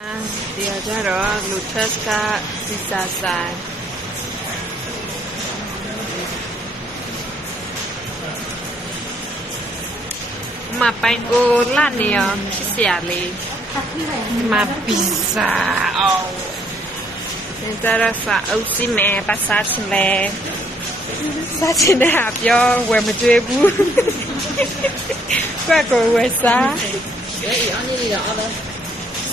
ဒီကြတော့လူထက်ကစီစာဆိုင်မပိုင်ကိုလာနေအောင်ချစ်စရာလေးမပီဇာအောင်ဒီကြတော့စာအုပ်စီမဲပတ်စားချင်လဲစားချင်တဲ့ဟာပြောဝယ်မကြွေးဘူးကွက်ကိုဝယ်စား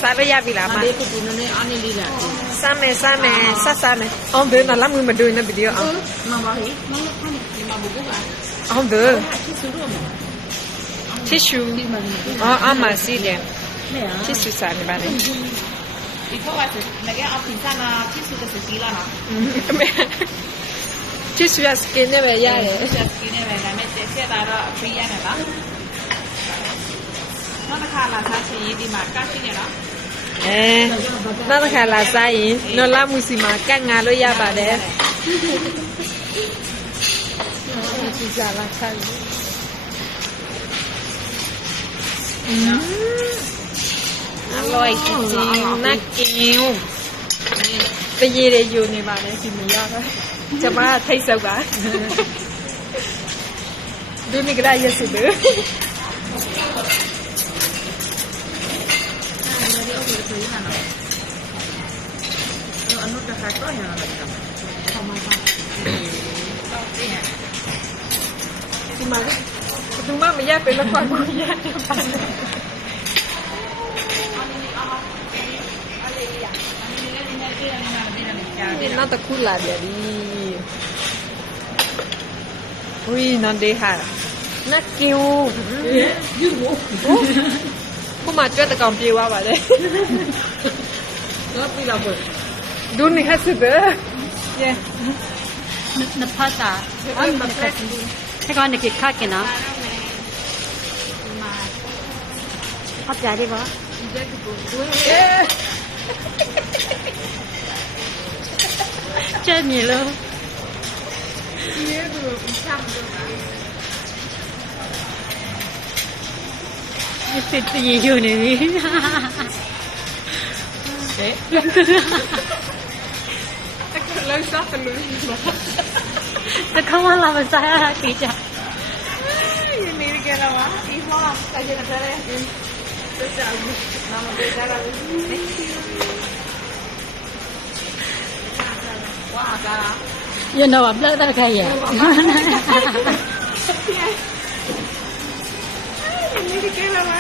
စားလို့ရပြီလားမလေးကိုဒီနေ့အားနေလေးလားစားမယ်စားမယ်အောင်တယ်နော်လာမမတွေ့နေဗီဒီယိုအောင်မပါဟိမဘူးကအောင်တယ်tissue အမစီတယ် tissue စားနေပါလေဒီတော့ကလည်းငါအပြင်ကနာ tissue ကစီလာနော် tissue က skin နဲ့ပဲရတယ် skin နဲ့ပဲဒါပေမဲ့တက်တာတော့ free ရနေတာနောက်တစ်ခါလာစားချင်ရင်ဒီမှာကတ်ရှိနေနော်နောက်တစ်ခါလာစားရင်နော်လာမှုစီမှာကတ်ငါလို့ရပါတယ်ဒီစားလာစားရင်อร่อยจริงๆน่ากินตะเยတွေယူနေပါလေဒီမရပါကျမထိတ်ဆုပ်ပါဒီမိကရာရစုတယ်ဒီမှာဒီမှာမရပဲလောက်ပါဘူးရတယ်ပါဒီနောက်တစ်ခုလာပြန်ပြီဝီနန်ဒေဟာနတ်ကီဝယူဘုမကျွတ်တကောင်ပြေသွားပါလေတော့ပြီလားဘယ်ဒုန်နေဟစစ်ပဲယေနဖတ်တာအဲ့မဖတ်ဘူးဒီကနေခါကနာအပြားလေးပါကျန်နေလို့ဒီလိုချမ်းတော့ပါဒီစစ်တီးယူနေပြီလောက်စားတယ်လို့တခါမှလာမစားရတာတီးကြဒီနေကြတော့ဟာဒီမှာကကြနေတယ်ဆက်စားဘူးနာမည်ကြတာဝါကားရနော်ပလက်တခါရဒီနေကြတော့ဟာ